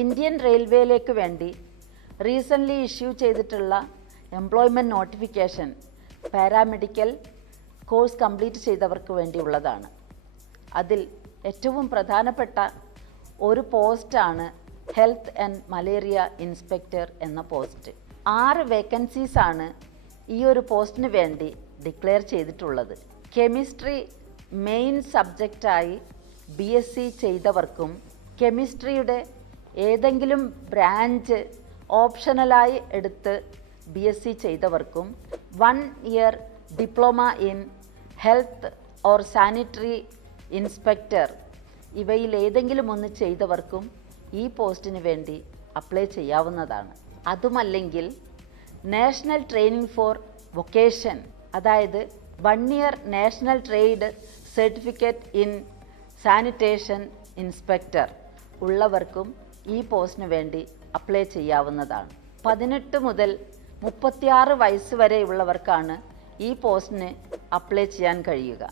Indian റെയിൽവേയിലേക്ക് വേണ്ടി recently issue ചെയ്തിട്ടുള്ള employment notification paramedical course complete ചെയ്തവർക്ക് വേണ്ടിയുള്ളതാണ്. അതിൽ ഏറ്റവും പ്രധാനപ്പെട്ട ഒരു പോസ്റ്റാണ് ഹെൽത്ത് ആൻഡ് മലേറിയ ഇൻസ്പെക്ടർ എന്ന പോസ്റ്റ്. 6 വേക്കൻസീസാണ് ഈ ഒരു പോസ്റ്റിന് വേണ്ടി ഡിക്ലെയർ ചെയ്തിട്ടുള്ളത്. കെമിസ്ട്രി മെയിൻ സബ്ജക്റ്റായി BSc ചെയ്തവർക്കും കെമിസ്ട്രിയുടെ ഏതെങ്കിലും ബ്രാഞ്ച് ഓപ്ഷണലായി എടുത്ത് BSc ചെയ്തവർക്കും 1 year diploma in health or sanitary inspector ഇവയിൽ ഏതെങ്കിലും ഒന്ന് ചെയ്തവർക്കും ഈ പോസ്റ്റിന് വേണ്ടി അപ്ലൈ ചെയ്യാവുന്നതാണ്. അതുമല്ലെങ്കിൽ നാഷണൽ ട്രെയിനിങ് ഫോർ വൊക്കേഷൻ, അതായത് 1 year national trade certificate in sanitation inspector ഉള്ളവർക്കും ഈ പോസ്റ്റിന് വേണ്ടി അപ്ലൈ ചെയ്യാവുന്നതാണ്. 18 മുതൽ 36 വയസ്സ് വരെയുള്ളവർക്കാണ് ഈ പോസ്റ്റിന് അപ്ലൈ ചെയ്യാൻ കഴിയുക.